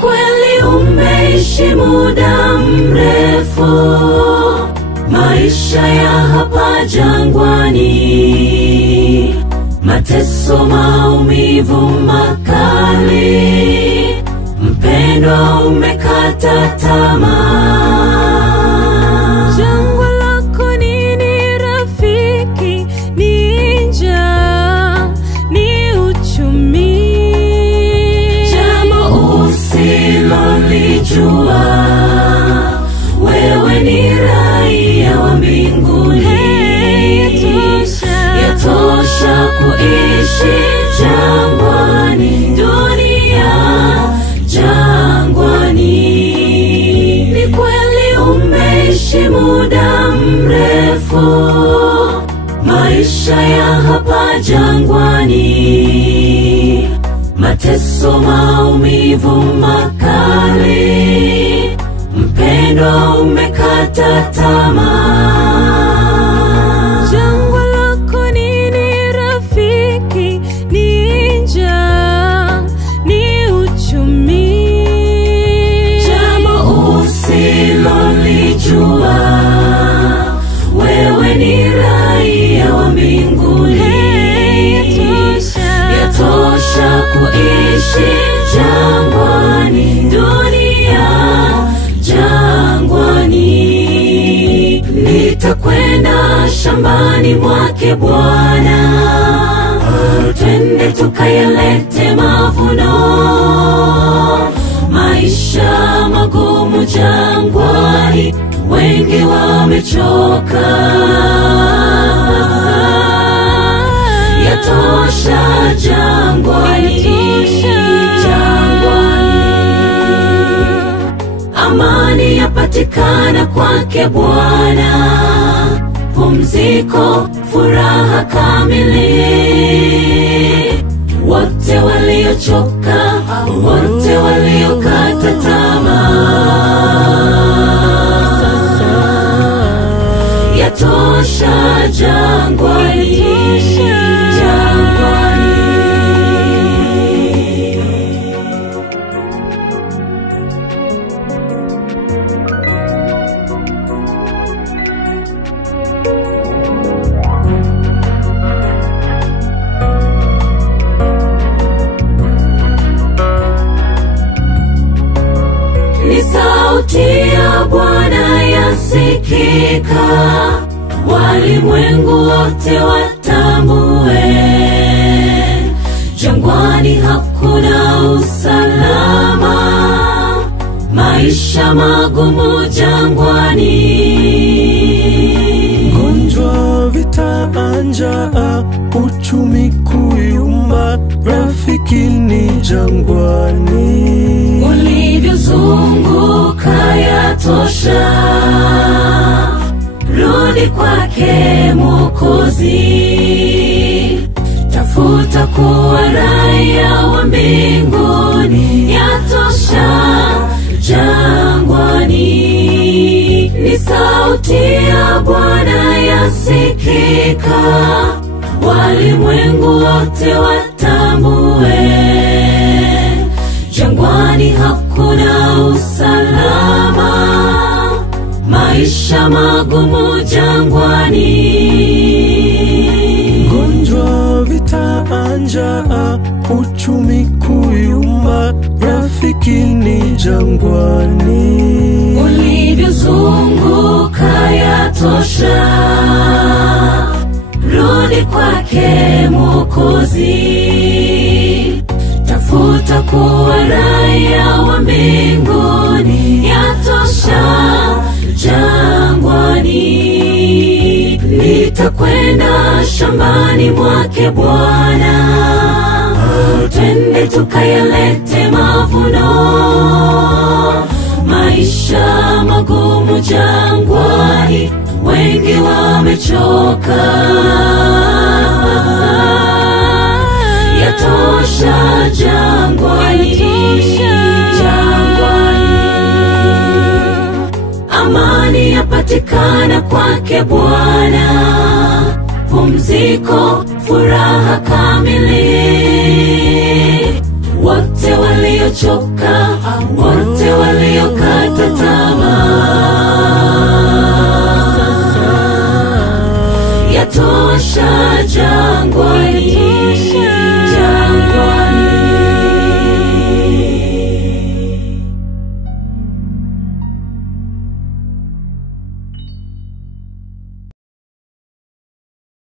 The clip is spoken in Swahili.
kweli umeishi muda mrefu, maisha ya hapa jangwani, mateso, maumivu makali, mpendwa umekata tamaa. Jangwa lako nini rafiki? Ni njaa, ni uchumi, jambo usilolijua, wewe ni raia wa mbinguni. Yatosha kuishi jangwani, dunia jangwani. Ni kweli umeishi muda mrefu, maisha ya hapa jangwani, mateso, maumivu makali, mpendwa umekata tamaa. jangwa lako nini rafiki? Ni njaa, ni uchumi, jambo usilolijua, wewe ni raia wa mbinguni. Yatosha kuishi jangwani, dunia jangwani. Nitakwenda shambani mwake Bwana, twende tukayalete mavuno. Maisha magumu jangwani, wengi wamechoka. Yatosha jangwani, jangwani. Amani yapatikana kwake Bwana, pumziko, furaha kamili. Wote waliochoka, wote waliokata tamaa, yatosha jangwani, jangwani. Ni sauti ya Bwana yasikika, walimwengu wote watambue. Jangwani hakuna usalama, maisha magumu jangwani. Gonjwa, vita, njaa, uchumi kuyumba, rafiki ni jangwani. Ulivyozunguka yatosha, rudi kwake Mwokozi. Tafuta kuwa raia wa mbinguni, yatosha jangwani. Ni sauti ya Bwana yasikika, walimwengu wote watambue. Jangwani hakuna usalama, maisha magumu jangwani. Gonjwa, vita, njaa, uchumi kuyumba, rafiki ni jangwani. Ulivyozunguka yatosha, rudi kwake Mwokozi. Tafuta kuwa raia wa mbinguni, yatosha jangwani. Nitakwenda shambani mwake Bwana, twende tukayalete mavuno. Maisha magumu jangwani, wengi wamechoka. Yatosha jangwani, jangwani. Amani yapatikana kwake Bwana, pumziko, furaha kamili. Wote waliochoka, wote